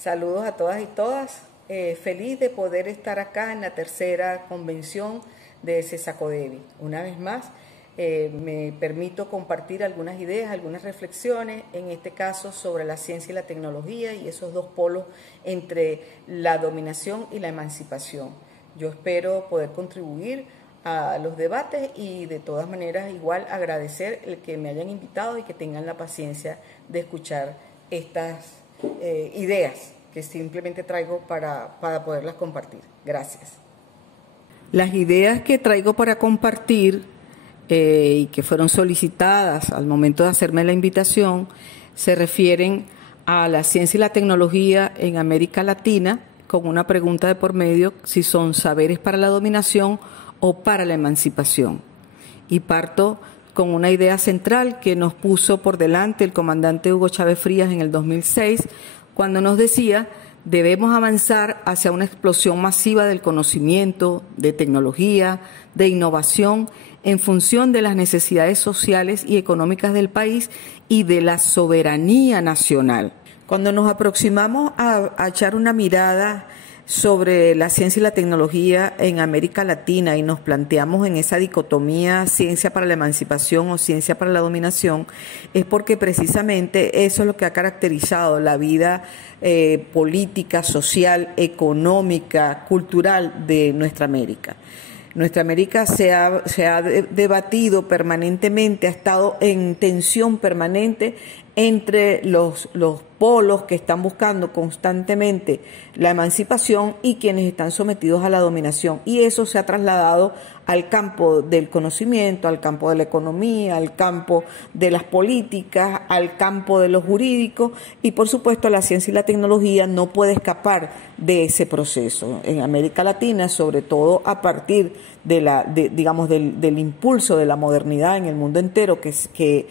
Saludos a todas y todas. Feliz de poder estar acá en la tercera convención de CESACODEVI. Una vez más, me permito compartir algunas ideas, algunas reflexiones, en este caso sobre la ciencia y la tecnología y esos dos polos entre la dominación y la emancipación. Yo espero poder contribuir a los debates y de todas maneras igual agradecer el que me hayan invitado y que tengan la paciencia de escuchar estas ideas que simplemente traigo para poderlas compartir. Gracias. Las ideas que traigo para compartir y que fueron solicitadas al momento de hacerme la invitación se refieren a la ciencia y la tecnología en América Latina, con una pregunta de por medio si son saberes para la dominación o para la emancipación. Y parto con una idea central que nos puso por delante el comandante Hugo Chávez Frías en el 2006, cuando nos decía: debemos avanzar hacia una explosión masiva del conocimiento, de tecnología, de innovación, en función de las necesidades sociales y económicas del país y de la soberanía nacional. Cuando nos aproximamos a echar una mirada sobre la ciencia y la tecnología en América Latina y nos planteamos en esa dicotomía ciencia para la emancipación o ciencia para la dominación, es porque precisamente eso es lo que ha caracterizado la vida política, social, económica, cultural de nuestra América. Nuestra América se ha debatido permanentemente, ha estado en tensión permanente entre los polos que están buscando constantemente la emancipación y quienes están sometidos a la dominación. Y eso se ha trasladado al campo del conocimiento, al campo de la economía, al campo de las políticas, al campo de lo jurídico y, por supuesto, la ciencia y la tecnología no puede escapar de ese proceso. En América Latina, sobre todo a partir del impulso de la modernidad en el mundo entero que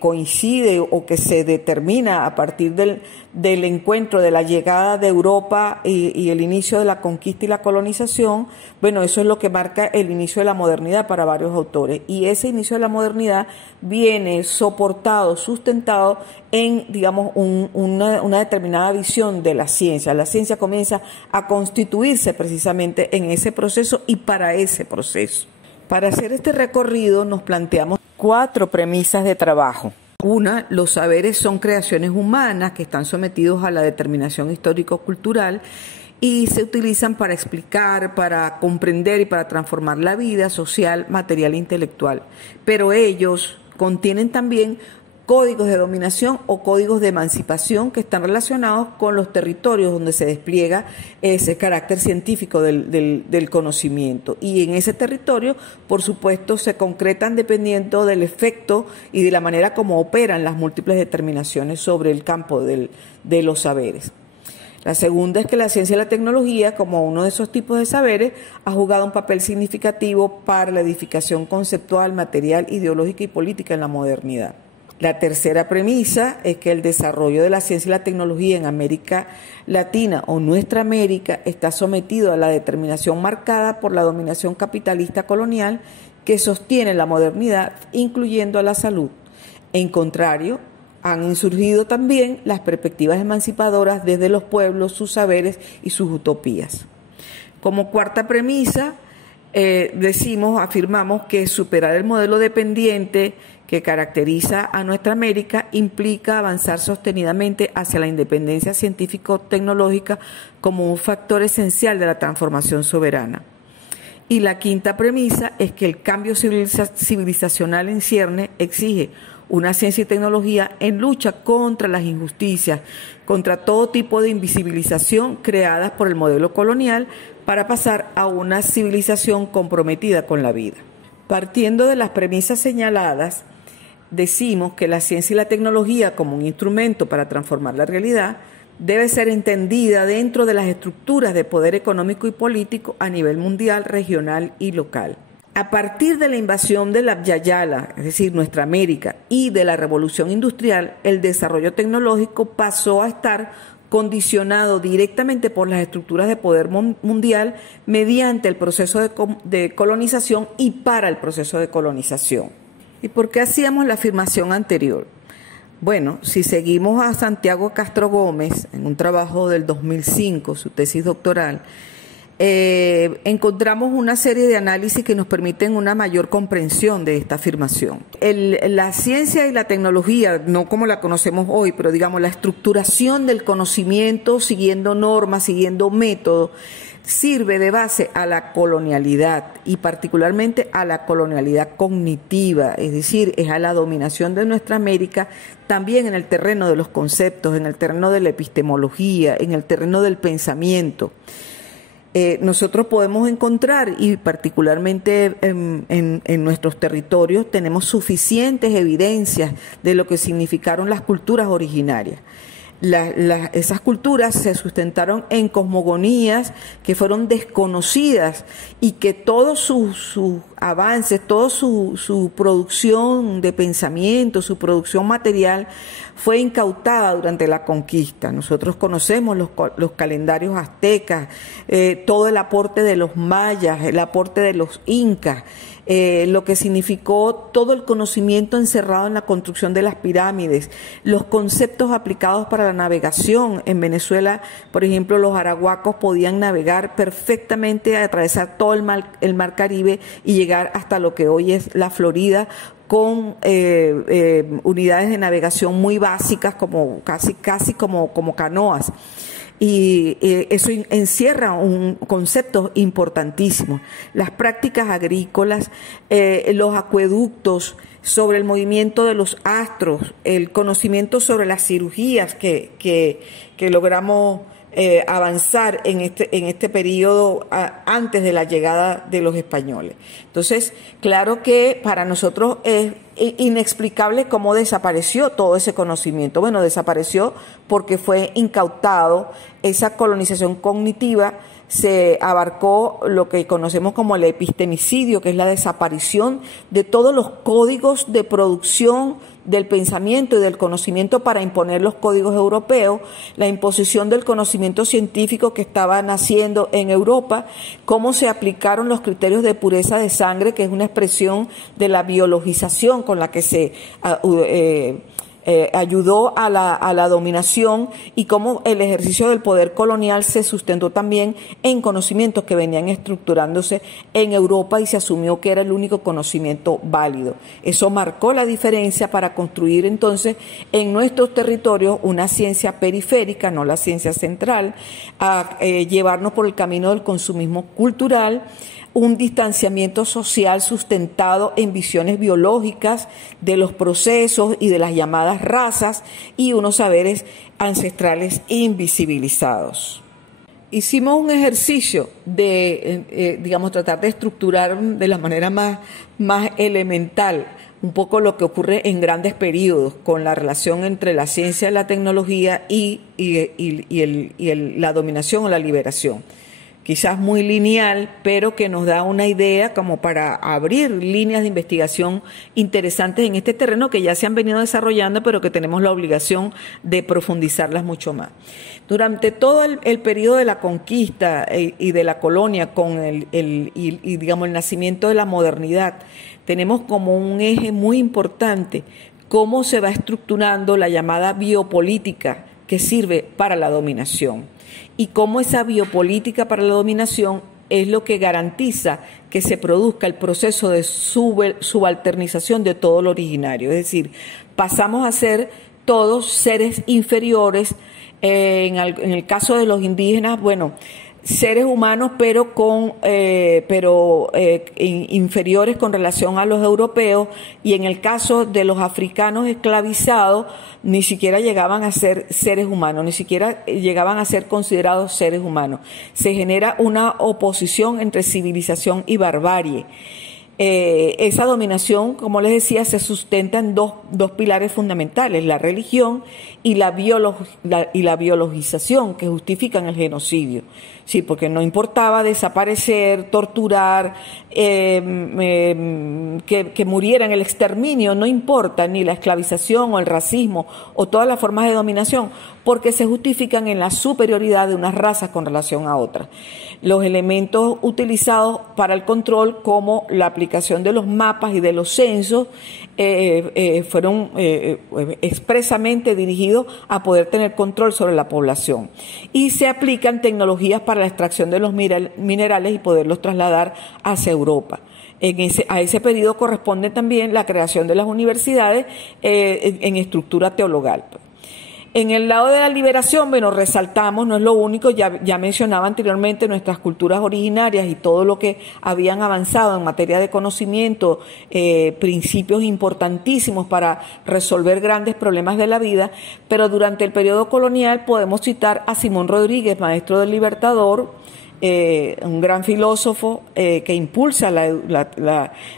coincide o que se determina a partir del encuentro de la llegada de Europa y el inicio de la conquista y la colonización, bueno, eso es lo que marca el inicio de la modernidad para varios autores. Y ese inicio de la modernidad viene soportado, sustentado en, digamos, una determinada visión de la ciencia. La ciencia comienza a constituirse precisamente en ese proceso y para ese proceso. Para hacer este recorrido nos planteamos 4 premisas de trabajo. Una, los saberes son creaciones humanas que están sometidos a la determinación histórico-cultural y se utilizan para explicar, para comprender y para transformar la vida social, material e intelectual. Pero ellos contienen también códigos de dominación o códigos de emancipación que están relacionados con los territorios donde se despliega ese carácter científico del conocimiento. Y en ese territorio, por supuesto, se concretan dependiendo del efecto y de la manera como operan las múltiples determinaciones sobre el campo de los saberes. La segunda es que la ciencia y la tecnología, como uno de esos tipos de saberes, ha jugado un papel significativo para la edificación conceptual, material, ideológica y política en la modernidad. La tercera premisa es que el desarrollo de la ciencia y la tecnología en América Latina o nuestra América está sometido a la determinación marcada por la dominación capitalista colonial que sostiene la modernidad, incluyendo a la salud. En contrario, han insurgido también las perspectivas emancipadoras desde los pueblos, sus saberes y sus utopías. Como cuarta premisa, afirmamos que superar el modelo dependiente que caracteriza a nuestra América implica avanzar sostenidamente hacia la independencia científico-tecnológica como un factor esencial de la transformación soberana. Y la quinta premisa es que el cambio civilizacional en cierne exige una ciencia y tecnología en lucha contra las injusticias, contra todo tipo de invisibilización creadas por el modelo colonial para pasar a una civilización comprometida con la vida. Partiendo de las premisas señaladas, decimos que la ciencia y la tecnología como un instrumento para transformar la realidad debe ser entendida dentro de las estructuras de poder económico y político a nivel mundial, regional y local. A partir de la invasión de la Yayala, es decir, nuestra América, y de la revolución industrial, el desarrollo tecnológico pasó a estar condicionado directamente por las estructuras de poder mundial mediante el proceso de colonización y para el proceso de colonización. ¿Y por qué hacíamos la afirmación anterior? Bueno, si seguimos a Santiago Castro Gómez, en un trabajo del 2005, su tesis doctoral, encontramos una serie de análisis que nos permiten una mayor comprensión de esta afirmación. La ciencia y la tecnología, no como la conocemos hoy, pero digamos la estructuración del conocimiento siguiendo normas, siguiendo métodos, sirve de base a la colonialidad y particularmente a la colonialidad cognitiva, es decir, es a la dominación de nuestra América también en el terreno de los conceptos, en el terreno de la epistemología, en el terreno del pensamiento. Nosotros podemos encontrar, y particularmente en nuestros territorios, tenemos suficientes evidencias de lo que significaron las culturas originarias. Esas culturas se sustentaron en cosmogonías que fueron desconocidas y que todos sus avances, toda su producción de pensamiento, su producción material fue incautada durante la conquista. Nosotros conocemos los calendarios aztecas, todo el aporte de los mayas, el aporte de los incas, lo que significó todo el conocimiento encerrado en la construcción de las pirámides, los conceptos aplicados para la navegación. En Venezuela, por ejemplo, los arahuacos podían navegar perfectamente, atravesar todo el mar Caribe y llegar hasta lo que hoy es la Florida, con unidades de navegación muy básicas, como casi como canoas. Y eso encierra un concepto importantísimo. Las prácticas agrícolas, los acueductos, sobre el movimiento de los astros, el conocimiento sobre las cirugías que logramos avanzar en este periodo antes de la llegada de los españoles. Entonces, claro que para nosotros es inexplicable cómo desapareció todo ese conocimiento. Bueno, desapareció porque fue incautado. Esa colonización cognitiva se abarcó lo que conocemos como el epistemicidio, que es la desaparición de todos los códigos de producción del pensamiento y del conocimiento para imponer los códigos europeos, la imposición del conocimiento científico que estaba naciendo en Europa, cómo se aplicaron los criterios de pureza de sangre, que es una expresión de la biologización con la que se ayudó a la dominación, y cómo el ejercicio del poder colonial se sustentó también en conocimientos que venían estructurándose en Europa y se asumió que era el único conocimiento válido. Eso marcó la diferencia para construir entonces en nuestros territorios una ciencia periférica, no la ciencia central, a llevarnos por el camino del consumismo cultural, un distanciamiento social sustentado en visiones biológicas de los procesos y de las llamadas razas, y unos saberes ancestrales invisibilizados. Hicimos un ejercicio de, tratar de estructurar de la manera más elemental un poco lo que ocurre en grandes periodos con la relación entre la ciencia y la tecnología y la dominación o la liberación. Quizás muy lineal, pero que nos da una idea como para abrir líneas de investigación interesantes en este terreno que ya se han venido desarrollando, pero que tenemos la obligación de profundizarlas mucho más. Durante todo el periodo de la conquista y de la colonia, con el nacimiento de la modernidad, tenemos como un eje muy importante cómo se va estructurando la llamada biopolítica que sirve para la dominación, y cómo esa biopolítica para la dominación es lo que garantiza que se produzca el proceso de subalternización de todo lo originario. Es decir, pasamos a ser todos seres inferiores, en el caso de los indígenas, seres humanos pero inferiores con relación a los europeos, y en el caso de los africanos esclavizados ni siquiera llegaban a ser seres humanos, ni siquiera llegaban a ser considerados seres humanos. Se genera una oposición entre civilización y barbarie. Esa dominación, como les decía, se sustenta en dos pilares fundamentales: la religión y la biologización, que justifican el genocidio. Sí, porque no importaba desaparecer, torturar, que murieran, el exterminio, no importa, ni la esclavización o el racismo o todas las formas de dominación, porque se justifican en la superioridad de unas razas con relación a otras. Los elementos utilizados para el control, como la aplicación de los mapas y de los censos, fueron expresamente dirigidos a poder tener control sobre la población. Y se aplican tecnologías para la extracción de los minerales y poderlos trasladar hacia Europa. A ese periodo corresponde también la creación de las universidades en estructura teologal. En el lado de la liberación, bueno, resaltamos, no es lo único, ya mencionaba anteriormente nuestras culturas originarias y todo lo que habían avanzado en materia de conocimiento, principios importantísimos para resolver grandes problemas de la vida, pero durante el periodo colonial podemos citar a Simón Rodríguez, maestro del Libertador, un gran filósofo que impulsa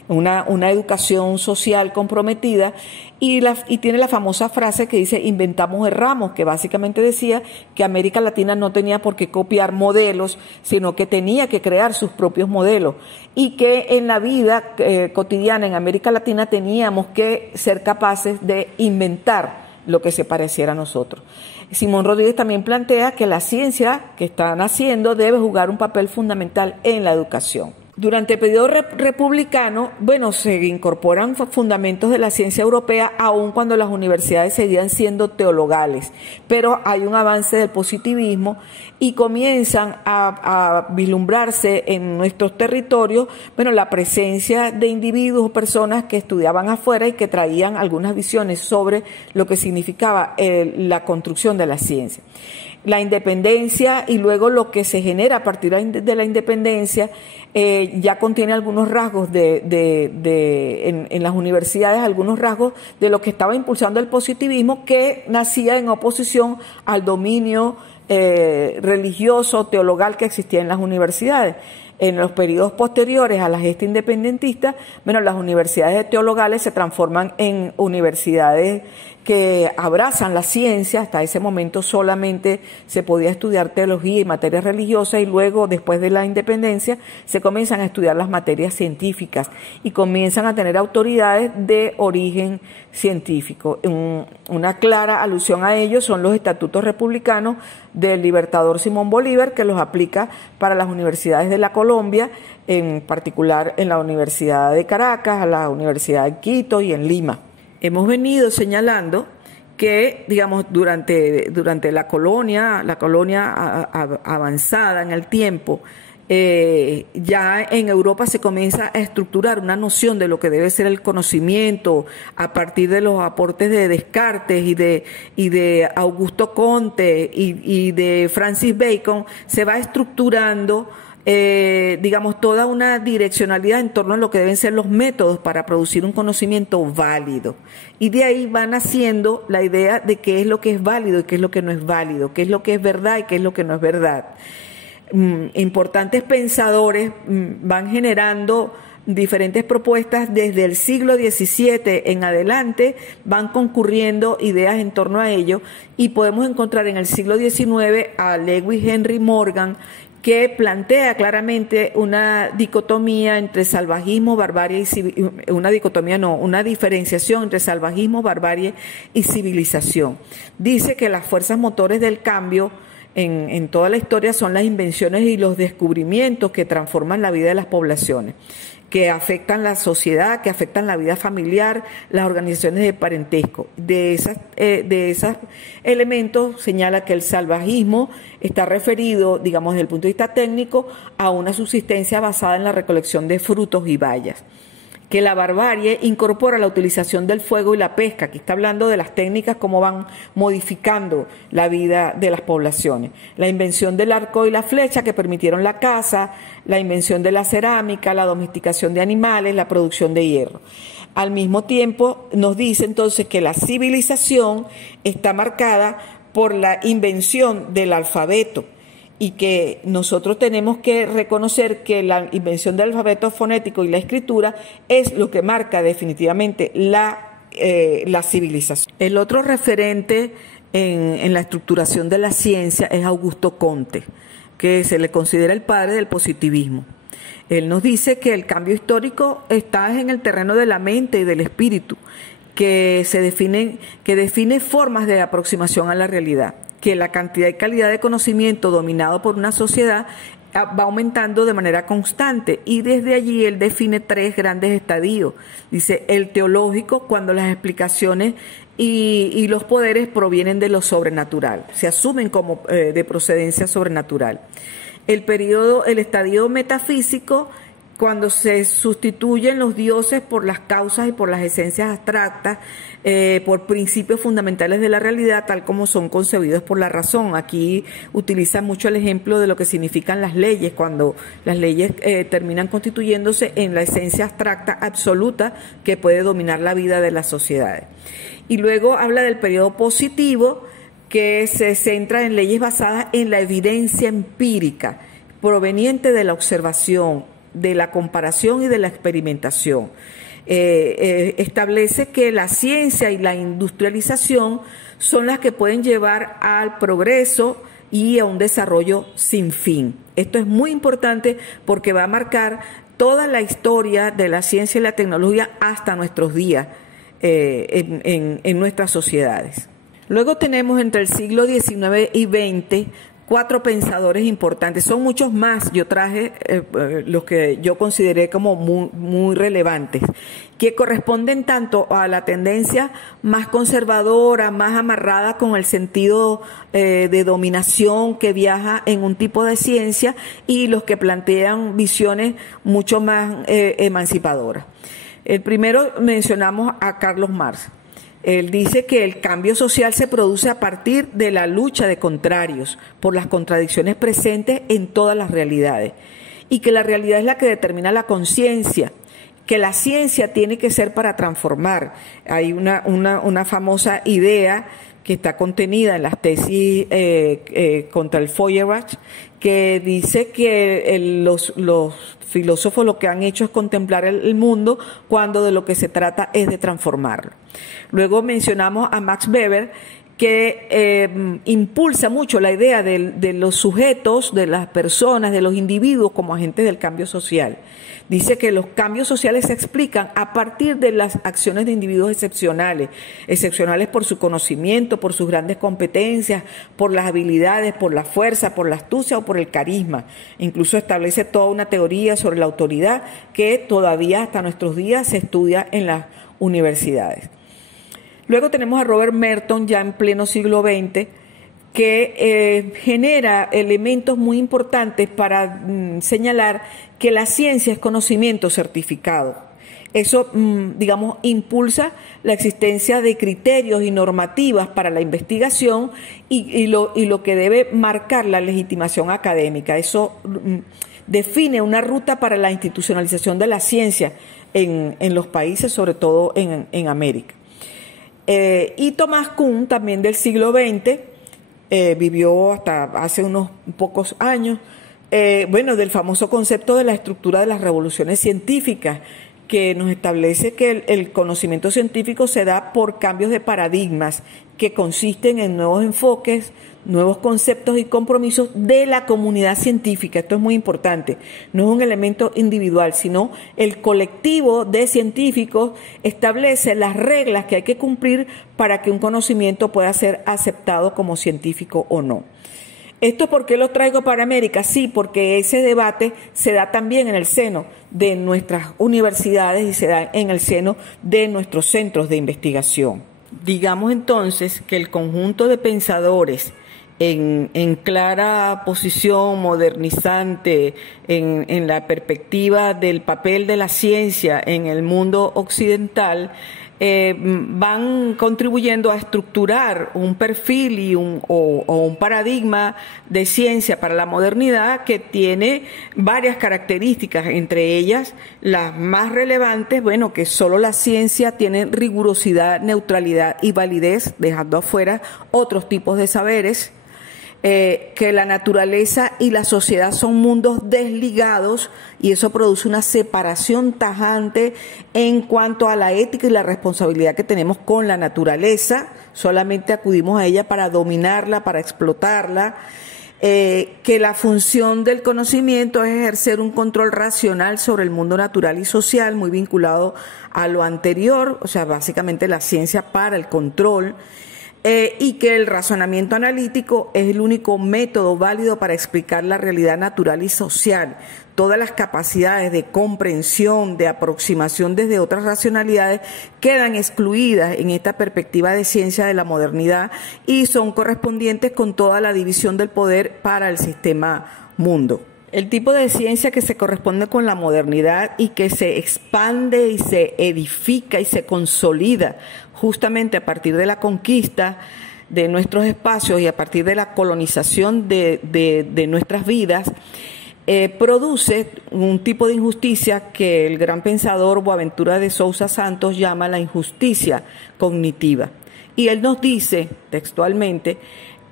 una educación social comprometida y tiene la famosa frase que dice inventamos, erramos, que básicamente decía que América Latina no tenía por qué copiar modelos, sino que tenía que crear sus propios modelos y que en la vida cotidiana en América Latina teníamos que ser capaces de inventar lo que se pareciera a nosotros. Simón Rodríguez también plantea que la ciencia que está naciendo debe jugar un papel fundamental en la educación. Durante el periodo republicano, bueno, se incorporan fundamentos de la ciencia europea aun cuando las universidades seguían siendo teologales, pero hay un avance del positivismo y comienzan a vislumbrarse en nuestros territorios, bueno, la presencia de individuos o personas que estudiaban afuera y que traían algunas visiones sobre lo que significaba la construcción de la ciencia. La independencia y luego lo que se genera a partir de la independencia ya contiene algunos rasgos en las universidades, algunos rasgos de lo que estaba impulsando el positivismo, que nacía en oposición al dominio religioso, teologal que existía en las universidades. En los periodos posteriores a la gesta independentista, bueno, las universidades teologales se transforman en universidades que abrazan la ciencia. Hasta ese momento solamente se podía estudiar teología y materias religiosas, y luego, después de la independencia, se comienzan a estudiar las materias científicas y comienzan a tener autoridades de origen científico. Una clara alusión a ello son los estatutos republicanos del Libertador Simón Bolívar, que los aplica para las universidades de la Colombia, en particular en la Universidad de Caracas, a la Universidad de Quito y en Lima. Hemos venido señalando que, digamos, durante la colonia avanzada en el tiempo, ya en Europa se comienza a estructurar una noción de lo que debe ser el conocimiento a partir de los aportes de Descartes y de Augusto Comte y de Francis Bacon. Se va estructurando digamos, toda una direccionalidad en torno a lo que deben ser los métodos para producir un conocimiento válido. Y de ahí va naciendo la idea de qué es lo que es válido y qué es lo que no es válido, qué es lo que es verdad y qué es lo que no es verdad. Importantes pensadores van generando diferentes propuestas desde el siglo XVII en adelante, van concurriendo ideas en torno a ello, y podemos encontrar en el siglo XIX a Lewis Henry Morgan, que plantea claramente una dicotomía entre salvajismo, barbarie y una diferenciación entre salvajismo, barbarie y civilización. Dice que las fuerzas motores del cambio en toda la historia son las invenciones y los descubrimientos que transforman la vida de las poblaciones, que afectan la sociedad, que afectan la vida familiar, las organizaciones de parentesco. De esos elementos señala que el salvajismo está referido, digamos, desde el punto de vista técnico, a una subsistencia basada en la recolección de frutos y bayas. Que la barbarie incorpora la utilización del fuego y la pesca. Aquí está hablando de las técnicas, cómo van modificando la vida de las poblaciones. La invención del arco y la flecha, que permitieron la caza, la invención de la cerámica, la domesticación de animales, la producción de hierro. Al mismo tiempo, nos dice entonces que la civilización está marcada por la invención del alfabeto, y que nosotros tenemos que reconocer que la invención del alfabeto fonético y la escritura es lo que marca definitivamente la civilización. El otro referente en la estructuración de la ciencia es Augusto Comte, que se le considera el padre del positivismo. Él nos dice que el cambio histórico está en el terreno de la mente y del espíritu, que define formas de aproximación a la realidad. que la cantidad y calidad de conocimiento dominado por una sociedad va aumentando de manera constante, y desde allí él define 3 grandes estadios. Dice: el teológico, cuando las explicaciones y los poderes provienen de lo sobrenatural, se asumen como de procedencia sobrenatural. El estadio metafísico, cuando se sustituyen los dioses por las causas y por las esencias abstractas, por principios fundamentales de la realidad, tal como son concebidos por la razón. Aquí utiliza mucho el ejemplo de lo que significan las leyes, cuando las leyes terminan constituyéndose en la esencia abstracta absoluta que puede dominar la vida de las sociedades. Y luego habla del periodo positivo, que se centra en leyes basadas en la evidencia empírica, proveniente de la observación, de la comparación y de la experimentación. Establece que la ciencia y la industrialización son las que pueden llevar al progreso y a un desarrollo sin fin. Esto es muy importante porque va a marcar toda la historia de la ciencia y la tecnología hasta nuestros días en nuestras sociedades. Luego tenemos entre el siglo XIX y XX 4 pensadores importantes. Son muchos más, yo traje los que yo consideré como muy relevantes, que corresponden tanto a la tendencia más conservadora, más amarrada con el sentido de dominación que viaja en un tipo de ciencia, y los que plantean visiones mucho más emancipadoras. El primero mencionamos a Carlos Marx. Él dice que el cambio social se produce a partir de la lucha de contrarios por las contradicciones presentes en todas las realidades, y que la realidad es la que determina la conciencia, que la ciencia tiene que ser para transformar. Hay una famosa idea que está contenida en las tesis contra el Feuerbach, que dice que los filósofos lo que han hecho es contemplar el mundo cuando de lo que se trata es de transformarlo. Luego mencionamos a Max Weber, que impulsa mucho la idea de los sujetos, de las personas, de los individuos como agentes del cambio social. Dice que los cambios sociales se explican a partir de las acciones de individuos excepcionales por su conocimiento, por sus grandes competencias, por las habilidades, por la fuerza, por la astucia o por el carisma. Incluso establece toda una teoría sobre la autoridad que todavía hasta nuestros días se estudia en las universidades. Luego tenemos a Robert Merton, ya en pleno siglo XX, que genera elementos muy importantes para señalar que la ciencia es conocimiento certificado. Eso, digamos, impulsa la existencia de criterios y normativas para la investigación y lo que debe marcar la legitimación académica. Eso define una ruta para la institucionalización de la ciencia en los países, sobre todo en América. Y Thomas Kuhn, también del siglo XX, vivió hasta hace unos pocos años, del famoso concepto de la estructura de las revoluciones científicas, que nos establece que el conocimiento científico se da por cambios de paradigmas que consisten en nuevos enfoques, nuevos conceptos y compromisos de la comunidad científica. Esto es muy importante. No es un elemento individual, sino el colectivo de científicos establece las reglas que hay que cumplir para que un conocimiento pueda ser aceptado como científico o no. ¿Esto por qué lo traigo para América? Sí, porque ese debate se da también en el seno de nuestras universidades y se da en el seno de nuestros centros de investigación. Digamos entonces que el conjunto de pensadores en clara posición modernizante, en la perspectiva del papel de la ciencia en el mundo occidental, van contribuyendo a estructurar un perfil o un paradigma de ciencia para la modernidad que tiene varias características, entre ellas las más relevantes, que solo la ciencia tiene rigurosidad, neutralidad y validez, dejando afuera otros tipos de saberes. Que la naturaleza y la sociedad son mundos desligados y eso produce una separación tajante en cuanto a la ética y la responsabilidad que tenemos con la naturaleza. Solamente acudimos a ella para dominarla, para explotarla. Que la función del conocimiento es ejercer un control racional sobre el mundo natural y social, muy vinculado a lo anterior, o sea, básicamente la ciencia para el control. y que el razonamiento analítico es el único método válido para explicar la realidad natural y social. Todas las capacidades de comprensión, de aproximación desde otras racionalidades quedan excluidas en esta perspectiva de ciencia de la modernidad y son correspondientes con toda la división del poder para el sistema mundo. El tipo de ciencia que se corresponde con la modernidad y que se expande y se edifica y se consolida justamente a partir de la conquista de nuestros espacios y a partir de la colonización de nuestras vidas, produce un tipo de injusticia que el gran pensador Boaventura de Sousa Santos llama la injusticia cognitiva. Y él nos dice textualmente: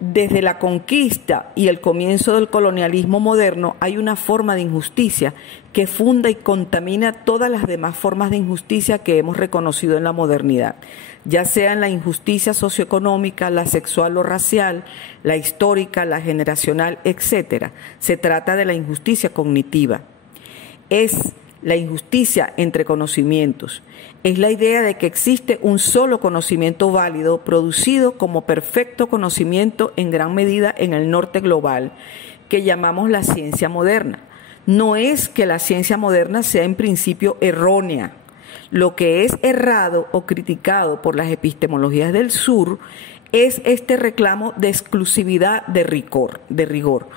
desde la conquista y el comienzo del colonialismo moderno hay una forma de injusticia que funda y contamina todas las demás formas de injusticia que hemos reconocido en la modernidad, ya sean la injusticia socioeconómica, la sexual o racial, la histórica, la generacional, etc. Se trata de la injusticia cognitiva. Es la injusticia entre conocimientos. Es la idea de que existe un solo conocimiento válido, producido como perfecto conocimiento en gran medida en el norte global, que llamamos la ciencia moderna. No es que la ciencia moderna sea en principio errónea. Lo que es errado o criticado por las epistemologías del sur es este reclamo de exclusividad de rigor.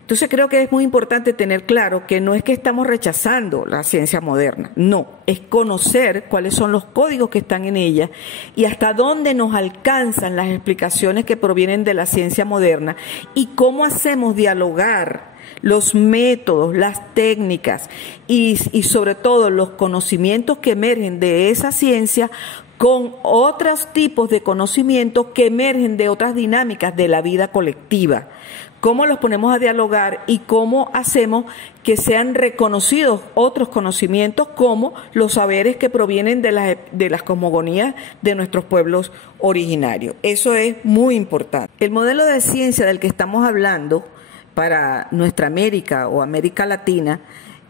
Entonces creo que es muy importante tener claro que no es que estamos rechazando la ciencia moderna, no, es conocer cuáles son los códigos que están en ella y hasta dónde nos alcanzan las explicaciones que provienen de la ciencia moderna y cómo hacemos dialogar los métodos, las técnicas y sobre todo los conocimientos que emergen de esa ciencia con otros tipos de conocimientos que emergen de otras dinámicas de la vida colectiva. Cómo los ponemos a dialogar y cómo hacemos que sean reconocidos otros conocimientos como los saberes que provienen de las cosmogonías de nuestros pueblos originarios. Eso es muy importante. El modelo de ciencia del que estamos hablando para nuestra América o América Latina,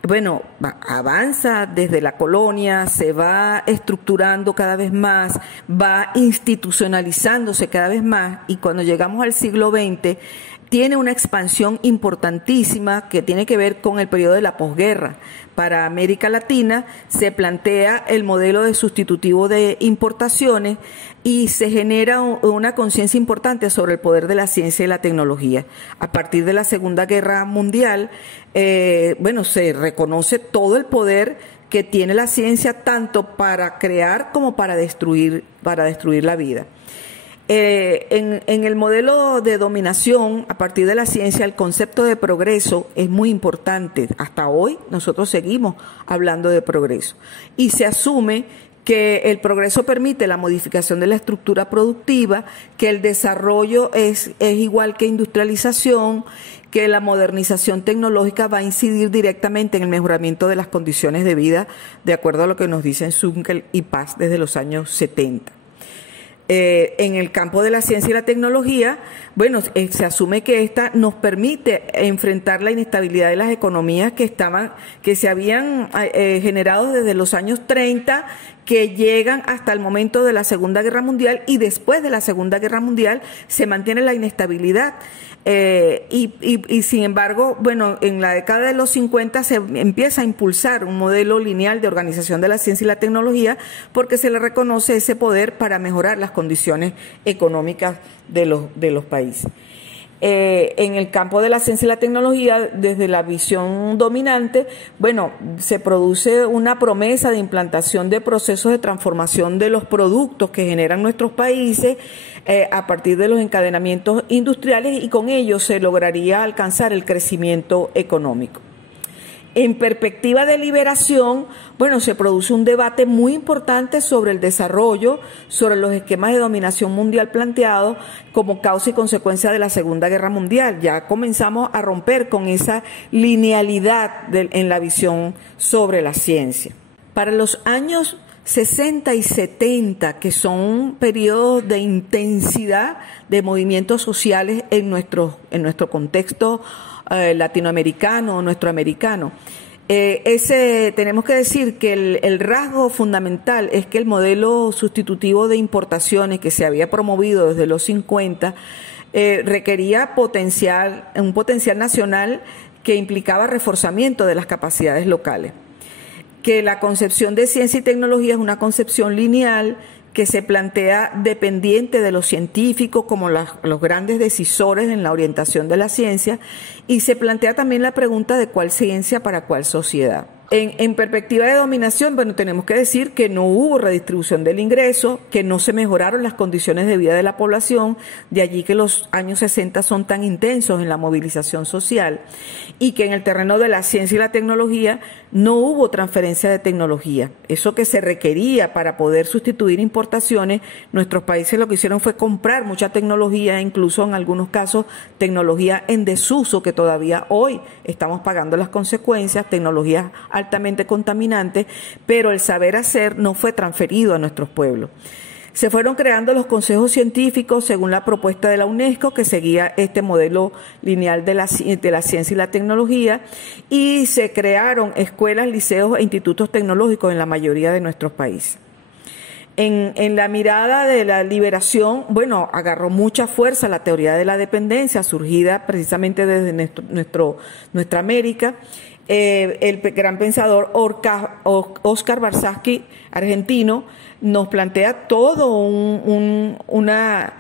bueno, avanza desde la colonia, se va estructurando cada vez más, va institucionalizándose cada vez más y cuando llegamos al siglo XX tiene una expansión importantísima que tiene que ver con el periodo de la posguerra. Para América Latina se plantea el modelo de sustitutivo de importaciones y se genera una conciencia importante sobre el poder de la ciencia y la tecnología. A partir de la Segunda Guerra Mundial, se reconoce todo el poder que tiene la ciencia tanto para crear como para destruir la vida. En el modelo de dominación, a partir de la ciencia, el concepto de progreso es muy importante. Hasta hoy nosotros seguimos hablando de progreso. Y se asume que el progreso permite la modificación de la estructura productiva, que el desarrollo es igual que industrialización, que la modernización tecnológica va a incidir directamente en el mejoramiento de las condiciones de vida, de acuerdo a lo que nos dicen Zunkel y Paz desde los años 70. En el campo de la ciencia y la tecnología, se asume que esta nos permite enfrentar la inestabilidad de las economías que se habían generado desde los años 30, que llegan hasta el momento de la Segunda Guerra Mundial y después de la Segunda Guerra Mundial se mantiene la inestabilidad. Y sin embargo, en la década de los 50 se empieza a impulsar un modelo lineal de organización de la ciencia y la tecnología porque se le reconoce ese poder para mejorar las condiciones económicas de los países. En el campo de la ciencia y la tecnología, desde la visión dominante, se produce una promesa de implantación de procesos de transformación de los productos que generan nuestros países a partir de los encadenamientos industriales y con ello se lograría alcanzar el crecimiento económico. En perspectiva de liberación, se produce un debate muy importante sobre el desarrollo, sobre los esquemas de dominación mundial planteados como causa y consecuencia de la Segunda Guerra Mundial. Ya comenzamos a romper con esa linealidad en la visión sobre la ciencia. Para los años 60 y 70, que son periodos de intensidad de movimientos sociales en nuestro contexto latinoamericano o nuestro americano, Tenemos que decir que el rasgo fundamental es que el modelo sustitutivo de importaciones que se había promovido desde los 50 requería un potencial nacional que implicaba reforzamiento de las capacidades locales. Que la concepción de ciencia y tecnología es una concepción lineal que se plantea dependiente de los científicos como los grandes decisores en la orientación de la ciencia, y se plantea también la pregunta de cuál ciencia para cuál sociedad. En perspectiva de dominación, bueno, tenemos que decir que no hubo redistribución del ingreso, que no se mejoraron las condiciones de vida de la población, de allí que los años 60 son tan intensos en la movilización social, y que en el terreno de la ciencia y la tecnología no hubo transferencia de tecnología. Eso que se requería para poder sustituir importaciones, nuestros países lo que hicieron fue comprar mucha tecnología, incluso en algunos casos tecnología en desuso, que todavía hoy estamos pagando las consecuencias, tecnologías altamente contaminantes, pero el saber hacer no fue transferido a nuestros pueblos. Se fueron creando los consejos científicos según la propuesta de la UNESCO, que seguía este modelo lineal de la ciencia y la tecnología, y se crearon escuelas, liceos e institutos tecnológicos en la mayoría de nuestros países. En la mirada de la liberación, bueno, agarró mucha fuerza la teoría de la dependencia, surgida precisamente desde nuestra América. El gran pensador Oscar Barsaski, argentino, nos plantea todo una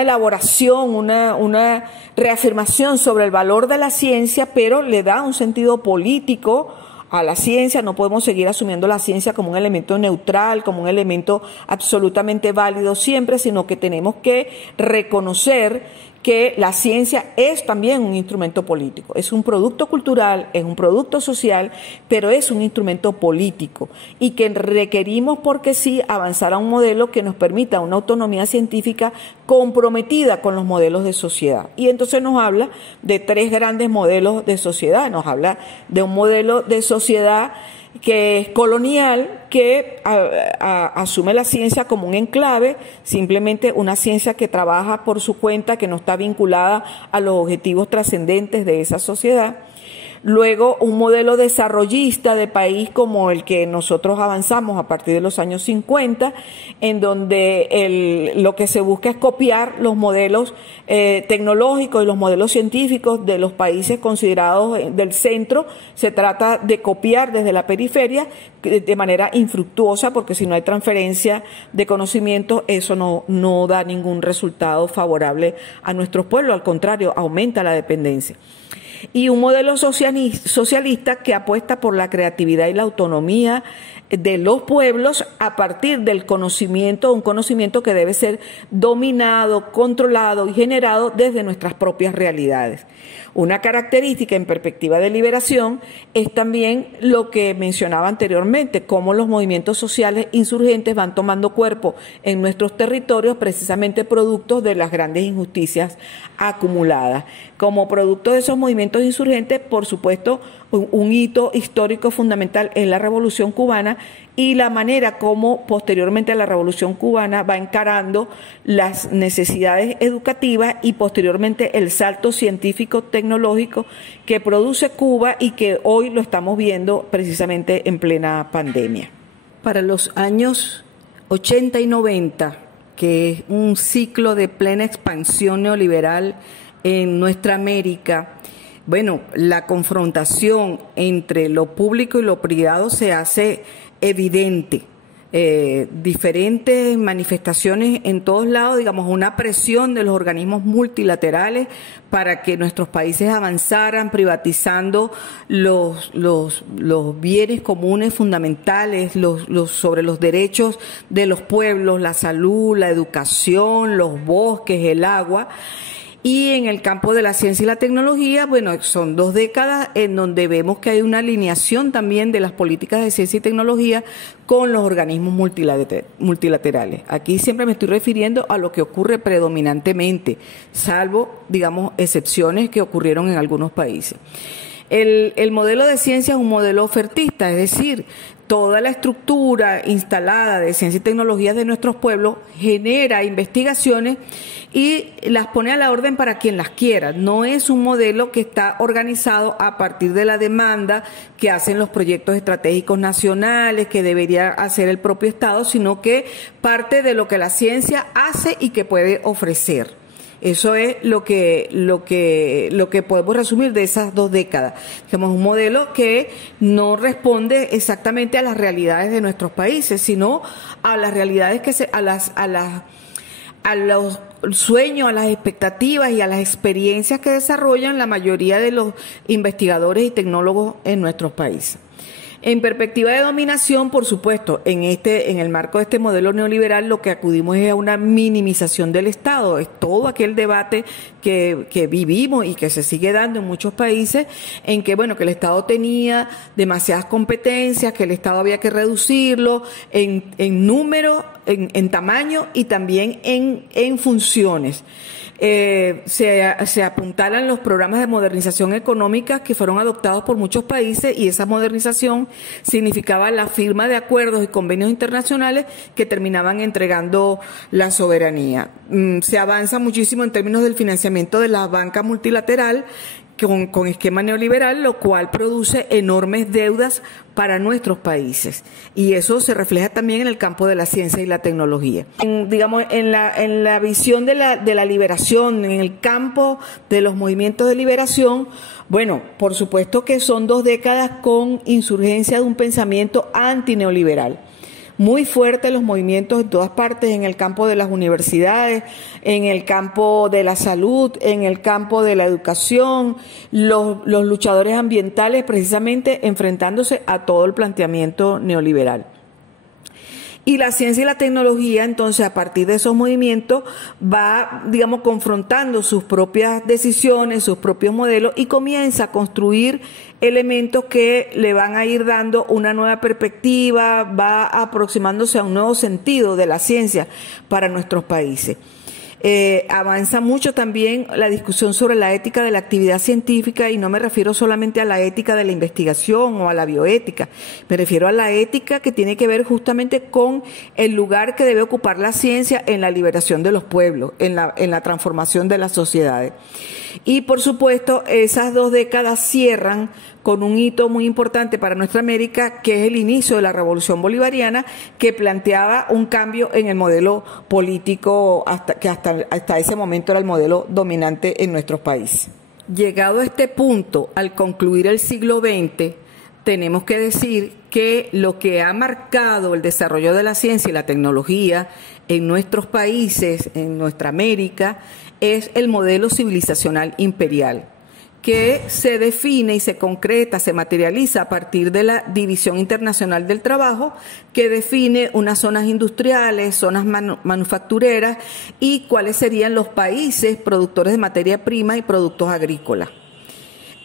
elaboración, una reafirmación sobre el valor de la ciencia, pero le da un sentido político a la ciencia. No podemos seguir asumiendo la ciencia como un elemento neutral, como un elemento absolutamente válido siempre, sino que tenemos que reconocer que la ciencia es también un instrumento político, es un producto cultural, es un producto social, pero es un instrumento político, y que requerimos, porque sí, avanzar a un modelo que nos permita una autonomía científica comprometida con los modelos de sociedad. Y entonces nos habla de tres grandes modelos de sociedad. Nos habla de un modelo de sociedad que es colonial, que asume la ciencia como un enclave, simplemente una ciencia que trabaja por su cuenta, que no está vinculada a los objetivos trascendentes de esa sociedad. Luego, un modelo desarrollista de país como el que nosotros avanzamos a partir de los años 50, en donde lo que se busca es copiar los modelos tecnológicos y los modelos científicos de los países considerados del centro. Se trata de copiar desde la periferia de manera infructuosa, porque si no hay transferencia de conocimiento, eso no da ningún resultado favorable a nuestros pueblos, al contrario, aumenta la dependencia. Y un modelo socialista que apuesta por la creatividad y la autonomía de los pueblos a partir del conocimiento, un conocimiento que debe ser dominado, controlado y generado desde nuestras propias realidades. Una característica en perspectiva de liberación es también lo que mencionaba anteriormente, cómo los movimientos sociales insurgentes van tomando cuerpo en nuestros territorios, precisamente productos de las grandes injusticias acumuladas. Como producto de esos movimientos insurgentes, por supuesto, un hito histórico fundamental es la Revolución Cubana, y la manera como posteriormente a la Revolución Cubana va encarando las necesidades educativas y posteriormente el salto científico-tecnológico que produce Cuba y que hoy lo estamos viendo precisamente en plena pandemia. Para los años 80 y 90, que es un ciclo de plena expansión neoliberal en nuestra América, bueno, la confrontación entre lo público y lo privado se hace evidente. Diferentes manifestaciones en todos lados, digamos, una presión de los organismos multilaterales para que nuestros países avanzaran privatizando los bienes comunes fundamentales, sobre los derechos de los pueblos, la salud, la educación, los bosques, el agua. Y en el campo de la ciencia y la tecnología, bueno, son 2 décadas en donde vemos que hay una alineación también de las políticas de ciencia y tecnología con los organismos multilaterales. Aquí siempre me estoy refiriendo a lo que ocurre predominantemente, salvo, digamos, excepciones que ocurrieron en algunos países. El modelo de ciencia es un modelo ofertista, es decir, toda la estructura instalada de ciencia y tecnología de nuestros pueblos genera investigaciones y las pone a la orden para quien las quiera. No es un modelo que está organizado a partir de la demanda que hacen los proyectos estratégicos nacionales, que debería hacer el propio Estado, sino que parte de lo que la ciencia hace y que puede ofrecer. Eso es lo que podemos resumir de esas 2 décadas. Digamos, un modelo que no responde exactamente a las realidades de nuestros países, sino a las realidades a los sueños, a las expectativas y a las experiencias que desarrollan la mayoría de los investigadores y tecnólogos en nuestros países. En perspectiva de dominación, por supuesto, en el marco de este modelo neoliberal, lo que acudimos es a una minimización del Estado. Es todo aquel debate que vivimos y que se sigue dando en muchos países, en que, bueno, que el Estado tenía demasiadas competencias, que el Estado había que reducirlo en número, en tamaño y también en funciones. Se apuntalan los programas de modernización económica que fueron adoptados por muchos países, y esa modernización significaba la firma de acuerdos y convenios internacionales que terminaban entregando la soberanía. Se avanza muchísimo en términos del financiamiento de la banca multilateral con esquema neoliberal, lo cual produce enormes deudas para nuestros países, y eso se refleja también en el campo de la ciencia y la tecnología. En la visión de la liberación, en el campo de los movimientos de liberación, bueno, por supuesto que son 2 décadas con insurgencia de un pensamiento antineoliberal. Muy fuertes los movimientos en todas partes, en el campo de las universidades, en el campo de la salud, en el campo de la educación, los luchadores ambientales precisamente enfrentándose a todo el planteamiento neoliberal. Y la ciencia y la tecnología, entonces, a partir de esos movimientos, va, digamos, confrontando sus propias decisiones, sus propios modelos, y comienza a construir elementos que le van a ir dando una nueva perspectiva, va aproximándose a un nuevo sentido de la ciencia para nuestros países. Avanza mucho también la discusión sobre la ética de la actividad científica, y no me refiero solamente a la ética de la investigación o a la bioética, me refiero a la ética que tiene que ver justamente con el lugar que debe ocupar la ciencia en la liberación de los pueblos, en la transformación de las sociedades. Y por supuesto, esas 2 décadas cierran con un hito muy importante para nuestra América, que es el inicio de la Revolución Bolivariana, que planteaba un cambio en el modelo político que hasta ese momento era el modelo dominante en nuestros países. Llegado a este punto, al concluir el siglo XX, tenemos que decir que lo que ha marcado el desarrollo de la ciencia y la tecnología en nuestros países, en nuestra América, es el modelo civilizacional imperial, que se define y se concreta, se materializa a partir de la División Internacional del Trabajo, que define unas zonas industriales, zonas manufactureras, y cuáles serían los países productores de materia prima y productos agrícolas.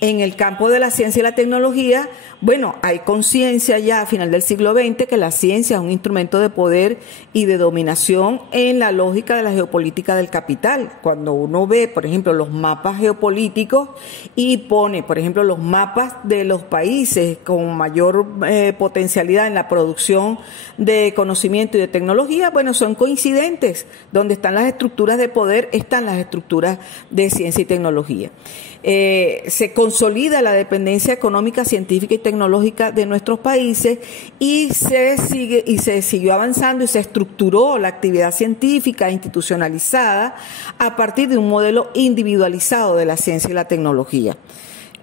En el campo de la ciencia y la tecnología, bueno, hay conciencia ya a final del siglo XX que la ciencia es un instrumento de poder y de dominación en la lógica de la geopolítica del capital. Cuando uno ve, por ejemplo, los mapas geopolíticos y pone, por ejemplo, los mapas de los países con mayor potencialidad en la producción de conocimiento y de tecnología, bueno, son coincidentes. Donde están las estructuras de poder, están las estructuras de ciencia y tecnología. Se consolida la dependencia económica, científica y tecnológica de nuestros países, y se siguió avanzando y se estructuró la actividad científica institucionalizada a partir de un modelo individualizado de la ciencia y la tecnología.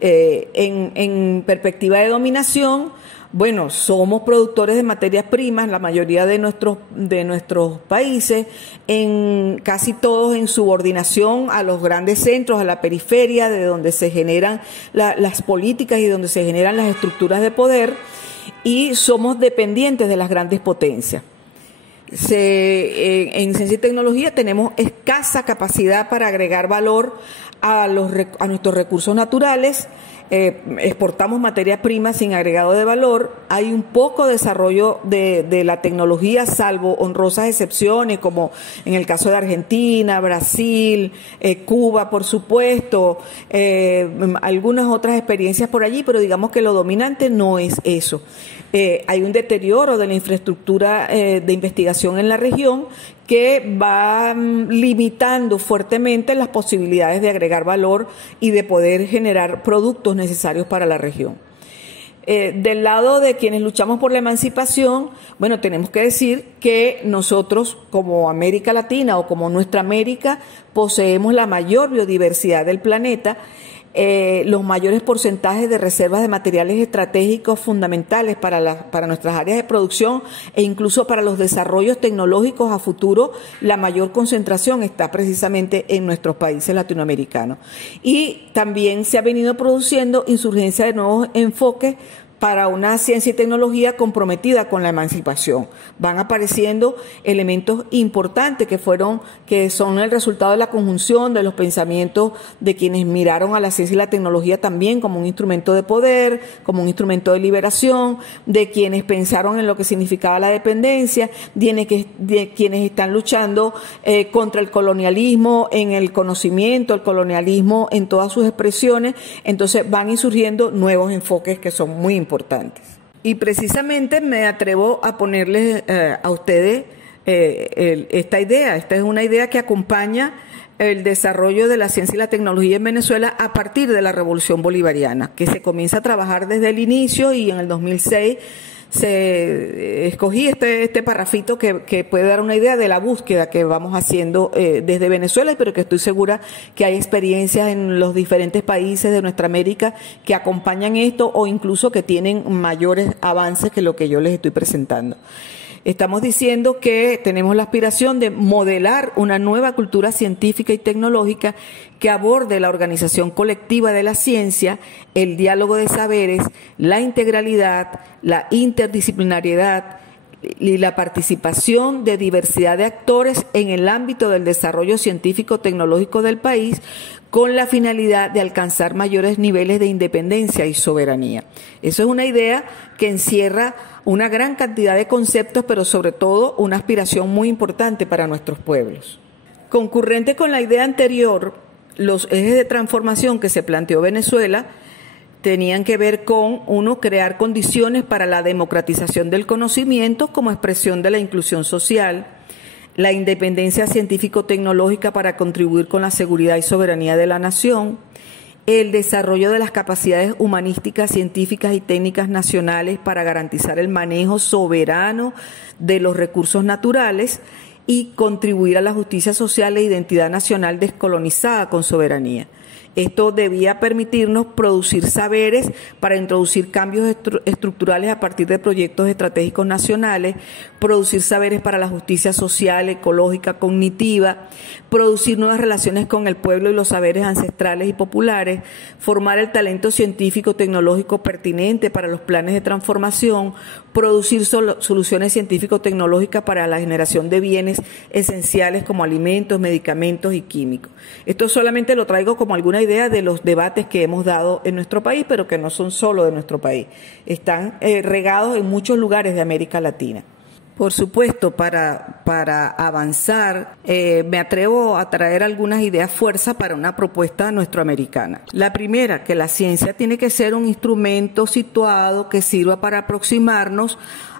En perspectiva de dominación, bueno, somos productores de materias primas, la mayoría de nuestros países, en casi todos en subordinación a los grandes centros, a la periferia, de donde se generan las políticas y donde se generan las estructuras de poder, y somos dependientes de las grandes potencias. En ciencia y tecnología tenemos escasa capacidad para agregar valor a nuestros recursos naturales. Exportamos materias primas sin agregado de valor. Hay un poco desarrollo de la tecnología, salvo honrosas excepciones, como en el caso de Argentina, Brasil, Cuba, por supuesto, algunas otras experiencias por allí, pero digamos que lo dominante no es eso. Hay un deterioro de la infraestructura de investigación en la región que va limitando fuertemente las posibilidades de agregar valor y de poder generar productos necesarios para la región. Del lado de quienes luchamos por la emancipación, bueno, tenemos que decir que nosotros como América Latina o como nuestra América poseemos la mayor biodiversidad del planeta, los mayores porcentajes de reservas de materiales estratégicos fundamentales para nuestras áreas de producción e incluso para los desarrollos tecnológicos a futuro. La mayor concentración está precisamente en nuestros países latinoamericanos. Y también se ha venido produciendo insurgencia de nuevos enfoques para una ciencia y tecnología comprometida con la emancipación. Van apareciendo elementos importantes que son el resultado de la conjunción de los pensamientos de quienes miraron a la ciencia y la tecnología también como un instrumento de poder, como un instrumento de liberación, de quienes pensaron en lo que significaba la dependencia, de quienes están luchando contra el colonialismo en el conocimiento, el colonialismo en todas sus expresiones. Entonces van insurgiendo nuevos enfoques que son muy importantes. Y precisamente me atrevo a ponerles a ustedes esta idea. Esta es una idea que acompaña el desarrollo de la ciencia y la tecnología en Venezuela a partir de la Revolución Bolivariana, que se comienza a trabajar desde el inicio, y en el 2006 escogí este parrafito que puede dar una idea de la búsqueda que vamos haciendo desde Venezuela, pero que estoy segura que hay experiencias en los diferentes países de nuestra América que acompañan esto o incluso que tienen mayores avances que lo que yo les estoy presentando. Estamos diciendo que tenemos la aspiración de modelar una nueva cultura científica y tecnológica que aborde la organización colectiva de la ciencia, el diálogo de saberes, la integralidad, la interdisciplinariedad y la participación de diversidad de actores en el ámbito del desarrollo científico-tecnológico del país, con la finalidad de alcanzar mayores niveles de independencia y soberanía. Eso es una idea que encierra una gran cantidad de conceptos, pero sobre todo una aspiración muy importante para nuestros pueblos. Concurrente con la idea anterior, los ejes de transformación que se planteó Venezuela tenían que ver con, uno, crear condiciones para la democratización del conocimiento como expresión de la inclusión social, la independencia científico-tecnológica para contribuir con la seguridad y soberanía de la nación, el desarrollo de las capacidades humanísticas, científicas y técnicas nacionales para garantizar el manejo soberano de los recursos naturales y contribuir a la justicia social e identidad nacional descolonizada con soberanía. Esto debía permitirnos producir saberes para introducir cambios estructurales a partir de proyectos estratégicos nacionales, producir saberes para la justicia social, ecológica, cognitiva, producir nuevas relaciones con el pueblo y los saberes ancestrales y populares, formar el talento científico tecnológico pertinente para los planes de transformación, producir soluciones científico-tecnológicas para la generación de bienes esenciales como alimentos, medicamentos y químicos. Esto solamente lo traigo como alguna idea de los debates que hemos dado en nuestro país, pero que no son solo de nuestro país. Están regados en muchos lugares de América Latina. Por supuesto, para avanzar, me atrevo a traer algunas ideas fuerza para una propuesta nuestroamericana. La primera, que la ciencia tiene que ser un instrumento situado que sirva para aproximarnos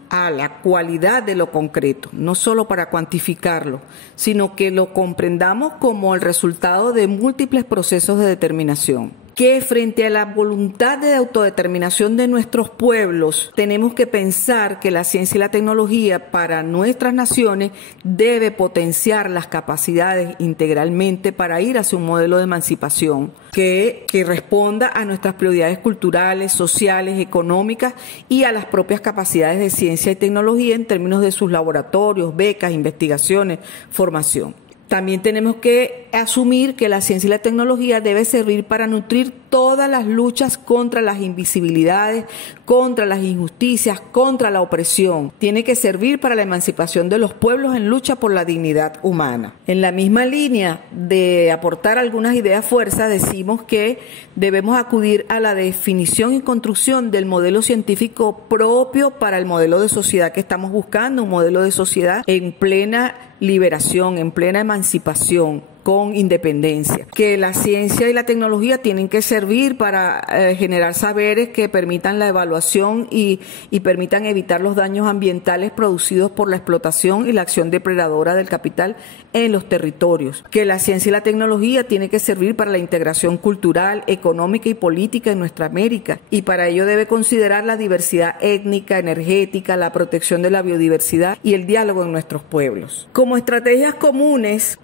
a la cualidad de lo concreto, no solo para cuantificarlo, sino que lo comprendamos como el resultado de múltiples procesos de determinación. Que frente a la voluntad de autodeterminación de nuestros pueblos, tenemos que pensar que la ciencia y la tecnología para nuestras naciones debe potenciar las capacidades integralmente para ir hacia un modelo de emancipación que responda a nuestras prioridades culturales, sociales, económicas y a las propias capacidades de ciencia y tecnología en términos de sus laboratorios, becas, investigaciones, formación. También tenemos que asumir que la ciencia y la tecnología debe servir para nutrir todas las luchas contra las invisibilidades, contra las injusticias, contra la opresión. Tiene que servir para la emancipación de los pueblos en lucha por la dignidad humana. En la misma línea de aportar algunas ideas fuerza, decimos que debemos acudir a la definición y construcción del modelo científico propio para el modelo de sociedad que estamos buscando, un modelo de sociedad en plena liberación, en plena emancipación, con independencia, que la ciencia y la tecnología tienen que servir para generar saberes que permitan la evaluación y permitan evitar los daños ambientales producidos por la explotación y la acción depredadora del capital en los territorios, que la ciencia y la tecnología tienen que servir para la integración cultural, económica y política en nuestra América, y para ello debe considerar la diversidad étnica, energética, la protección de la biodiversidad y el diálogo en nuestros pueblos. Como estrategias comunes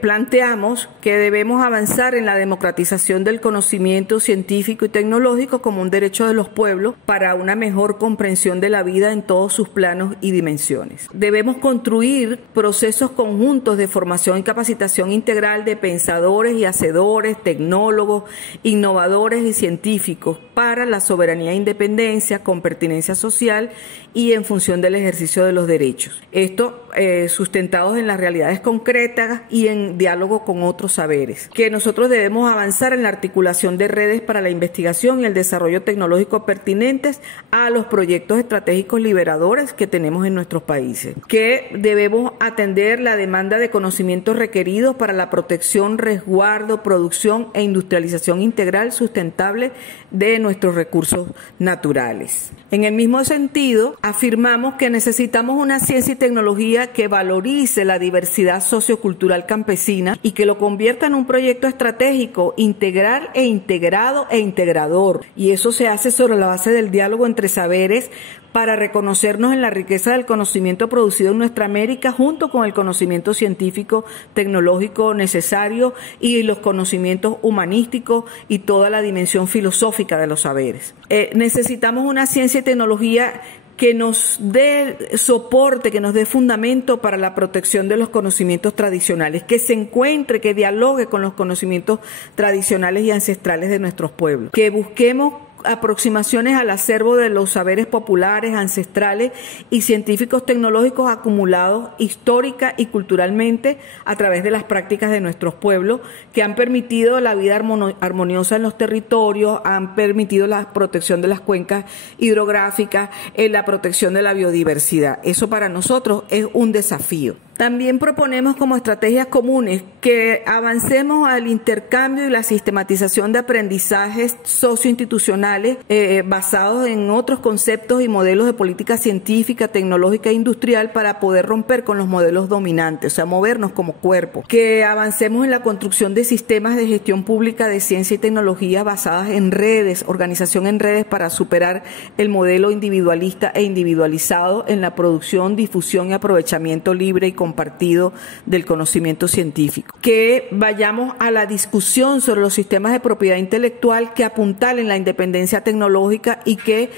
planteamos que debemos avanzar en la democratización del conocimiento científico y tecnológico como un derecho de los pueblos para una mejor comprensión de la vida en todos sus planos y dimensiones. Debemos construir procesos conjuntos de formación y capacitación integral de pensadores y hacedores, tecnólogos, innovadores y científicos para la soberanía e independencia con pertinencia social y en función del ejercicio de los derechos. Esto sustentados en las realidades concretas y en diálogo con otros saberes. Que nosotros debemos avanzar en la articulación de redes para la investigación y el desarrollo tecnológico pertinentes a los proyectos estratégicos liberadores que tenemos en nuestros países. Que debemos atender la demanda de conocimientos requeridos para la protección, resguardo, producción e industrialización integral sustentable de nuestros recursos naturales. En el mismo sentido, afirmamos que necesitamos una ciencia y tecnología que valorice la diversidad sociocultural campesina y que lo convierta en un proyecto estratégico, integral e integrado e integrador. Y eso se hace sobre la base del diálogo entre saberes para reconocernos en la riqueza del conocimiento producido en nuestra América junto con el conocimiento científico, tecnológico necesario y los conocimientos humanísticos y toda la dimensión filosófica de los saberes. Necesitamos una ciencia y tecnología que nos dé soporte, que nos dé fundamento para la protección de los conocimientos tradicionales, que se encuentre, que dialogue con los conocimientos tradicionales y ancestrales de nuestros pueblos, que busquemos aproximaciones al acervo de los saberes populares, ancestrales y científicos tecnológicos acumulados histórica y culturalmente a través de las prácticas de nuestros pueblos que han permitido la vida armoniosa en los territorios, han permitido la protección de las cuencas hidrográficas, la protección de la biodiversidad. Eso para nosotros es un desafío. También proponemos como estrategias comunes que avancemos al intercambio y la sistematización de aprendizajes socioinstitucionales basados en otros conceptos y modelos de política científica, tecnológica e industrial para poder romper con los modelos dominantes, o sea, movernos como cuerpo. Que avancemos en la construcción de sistemas de gestión pública de ciencia y tecnología basadas en redes, organización en redes para superar el modelo individualista e individualizado en la producción, difusión y aprovechamiento libre y compartido del conocimiento científico. Que vayamos a la discusión sobre los sistemas de propiedad intelectual que apuntalen la independencia tecnológica y que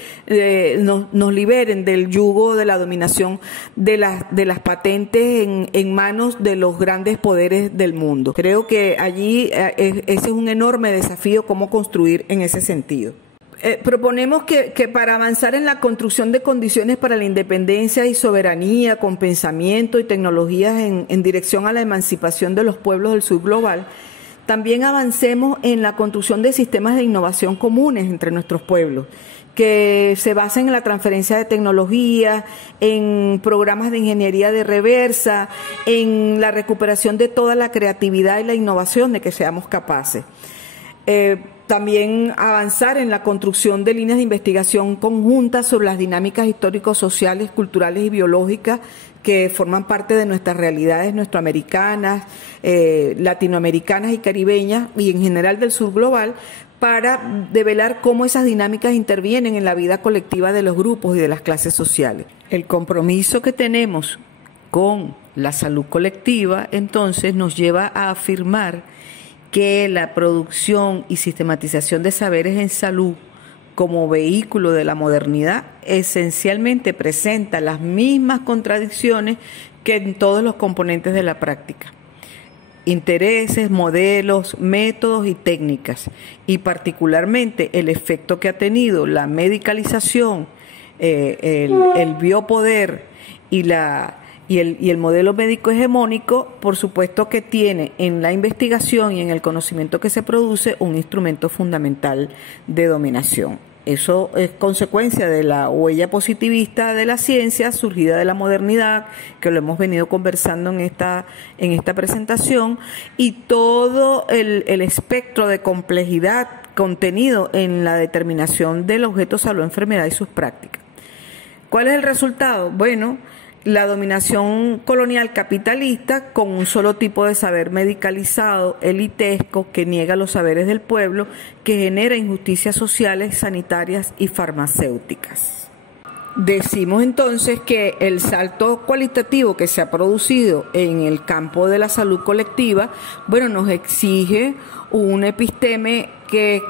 nos liberen del yugo de la dominación de las patentes en manos de los grandes poderes del mundo. Creo que allí ese es un enorme desafío cómo construir en ese sentido. Proponemos que para avanzar en la construcción de condiciones para la independencia y soberanía con pensamiento y tecnologías en dirección a la emancipación de los pueblos del sur global, también avancemos en la construcción de sistemas de innovación comunes entre nuestros pueblos, que se basen en la transferencia de tecnología, en programas de ingeniería de reversa, en la recuperación de toda la creatividad y la innovación de que seamos capaces. También avanzar en la construcción de líneas de investigación conjuntas sobre las dinámicas históricos, sociales, culturales y biológicas que forman parte de nuestras realidades nuestroamericanas, latinoamericanas y caribeñas y en general del sur global, para develar cómo esas dinámicas intervienen en la vida colectiva de los grupos y de las clases sociales. El compromiso que tenemos con la salud colectiva, entonces, nos lleva a afirmar que la producción y sistematización de saberes en salud como vehículo de la modernidad esencialmente presenta las mismas contradicciones que en todos los componentes de la práctica. Intereses, modelos, métodos y técnicas, y particularmente el efecto que ha tenido la medicalización, el biopoder y el modelo médico hegemónico, por supuesto que tiene en la investigación y en el conocimiento que se produce un instrumento fundamental de dominación. eso es consecuencia de la huella positivista de la ciencia surgida de la modernidad, que lo hemos venido conversando en esta presentación, y todo el espectro de complejidad contenido en la determinación del objeto salud, enfermedad y sus prácticas. ¿Cuál es el resultado? Bueno, la dominación colonial capitalista con un solo tipo de saber medicalizado, elitesco, que niega los saberes del pueblo, que genera injusticias sociales, sanitarias y farmacéuticas. Decimos entonces que el salto cualitativo que se ha producido en el campo de la salud colectiva, bueno, nos exige un episteme que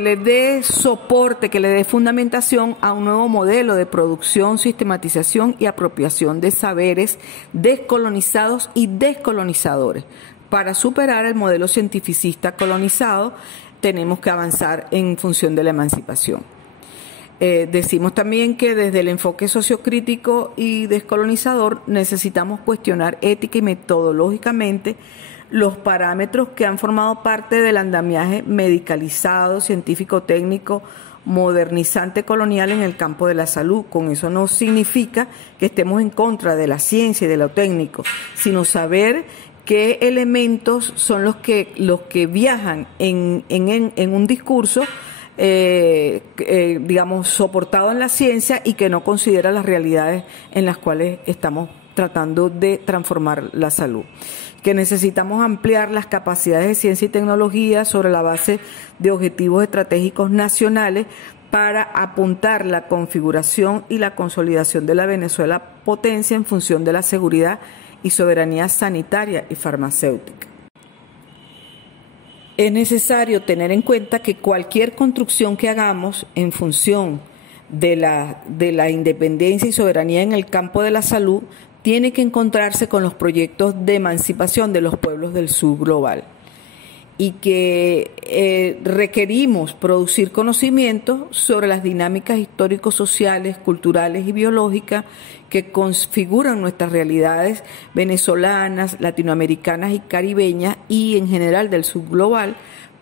le dé soporte, que le dé fundamentación a un nuevo modelo de producción, sistematización y apropiación de saberes descolonizados y descolonizadores. Para superar el modelo cientificista colonizado, tenemos que avanzar en función de la emancipación. Decimos también que desde el enfoque sociocrítico y descolonizador necesitamos cuestionar ética y metodológicamente los parámetros que han formado parte del andamiaje medicalizado, científico-técnico, modernizante colonial en el campo de la salud. Con eso no significa que estemos en contra de la ciencia y de lo técnico, sino saber qué elementos son los que viajan en un discurso digamos, soportado en la ciencia y que no considera las realidades en las cuales estamos tratando de transformar la salud. Que necesitamos ampliar las capacidades de ciencia y tecnología sobre la base de objetivos estratégicos nacionales para apuntar la configuración y la consolidación de la Venezuela potencia en función de la seguridad y soberanía sanitaria y farmacéutica. Es necesario tener en cuenta que cualquier construcción que hagamos en función de la independencia y soberanía en el campo de la salud tiene que encontrarse con los proyectos de emancipación de los pueblos del sur global y que requerimos producir conocimientos sobre las dinámicas histórico-sociales, culturales y biológicas que configuran nuestras realidades venezolanas, latinoamericanas y caribeñas y en general del sur global,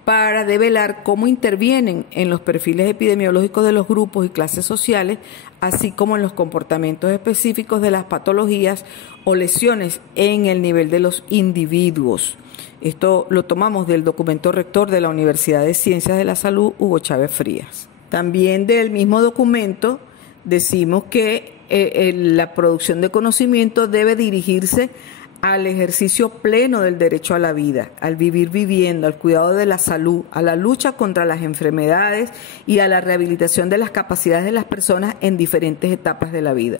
para develar cómo intervienen en los perfiles epidemiológicos de los grupos y clases sociales, así como en los comportamientos específicos de las patologías o lesiones en el nivel de los individuos. Esto lo tomamos del documento rector de la Universidad de Ciencias de la Salud, Hugo Chávez Frías. También del mismo documento decimos que la producción de conocimiento debe dirigirse al ejercicio pleno del derecho a la vida, al vivir viviendo, al cuidado de la salud, a la lucha contra las enfermedades y a la rehabilitación de las capacidades de las personas en diferentes etapas de la vida.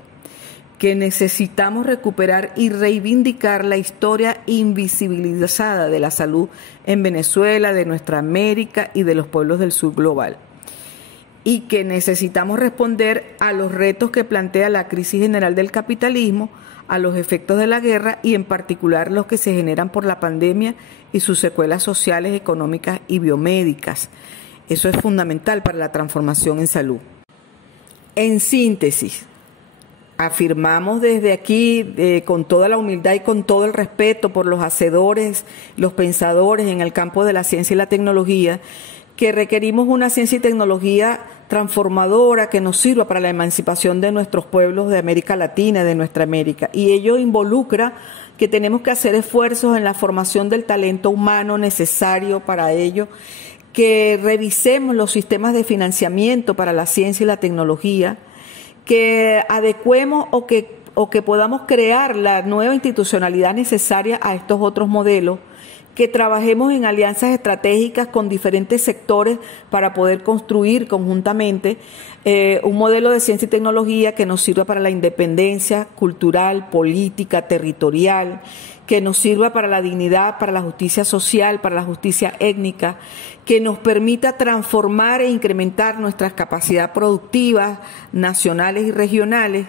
Que necesitamos recuperar y reivindicar la historia invisibilizada de la salud en Venezuela, de nuestra América y de los pueblos del sur global. Y que necesitamos responder a los retos que plantea la crisis general del capitalismo, a los efectos de la guerra y en particular los que se generan por la pandemia y sus secuelas sociales, económicas y biomédicas. Eso es fundamental para la transformación en salud. En síntesis, afirmamos desde aquí, con toda la humildad y con todo el respeto por los hacedores, los pensadores en el campo de la ciencia y la tecnología, que requerimos una ciencia y tecnología transformadora que nos sirva para la emancipación de nuestros pueblos de América Latina, de nuestra América. Y ello involucra que tenemos que hacer esfuerzos en la formación del talento humano necesario para ello, que revisemos los sistemas de financiamiento para la ciencia y la tecnología, que adecuemos o que podamos crear la nueva institucionalidad necesaria a estos otros modelos, que trabajemos en alianzas estratégicas con diferentes sectores para poder construir conjuntamente un modelo de ciencia y tecnología que nos sirva para la independencia cultural, política, territorial, que nos sirva para la dignidad, para la justicia social, para la justicia étnica, que nos permita transformar e incrementar nuestras capacidades productivas nacionales y regionales,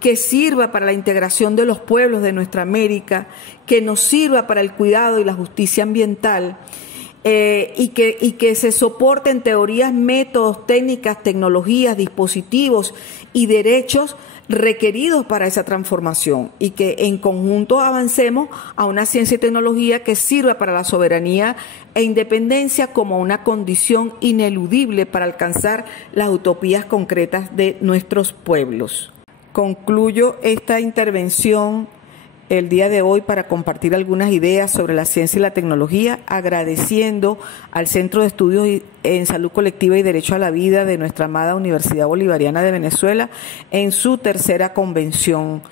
que sirva para la integración de los pueblos de nuestra América, que nos sirva para el cuidado y la justicia ambiental y que se soporten teorías, métodos, técnicas, tecnologías, dispositivos y derechos requeridos para esa transformación, y que en conjunto avancemos a una ciencia y tecnología que sirva para la soberanía e independencia como una condición ineludible para alcanzar las utopías concretas de nuestros pueblos. Concluyo esta intervención el día de hoy para compartir algunas ideas sobre la ciencia y la tecnología, agradeciendo al Centro de Estudios en Salud Colectiva y Derecho a la Vida de nuestra amada Universidad Bolivariana de Venezuela en su tercera convención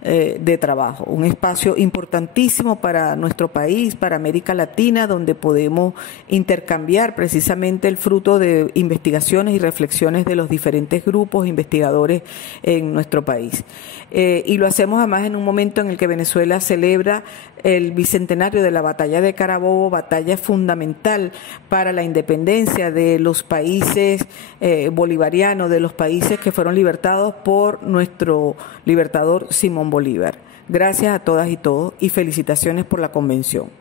de trabajo. Un espacio importantísimo para nuestro país, para América Latina, donde podemos intercambiar precisamente el fruto de investigaciones y reflexiones de los diferentes grupos investigadores en nuestro país. Y lo hacemos además en un momento en el que Venezuela celebra el bicentenario de la batalla de Carabobo, batalla fundamental para la independencia de los países bolivarianos, de los países que fueron libertados por nuestro libertador Simón Bolívar. Gracias a todas y todos y felicitaciones por la convención.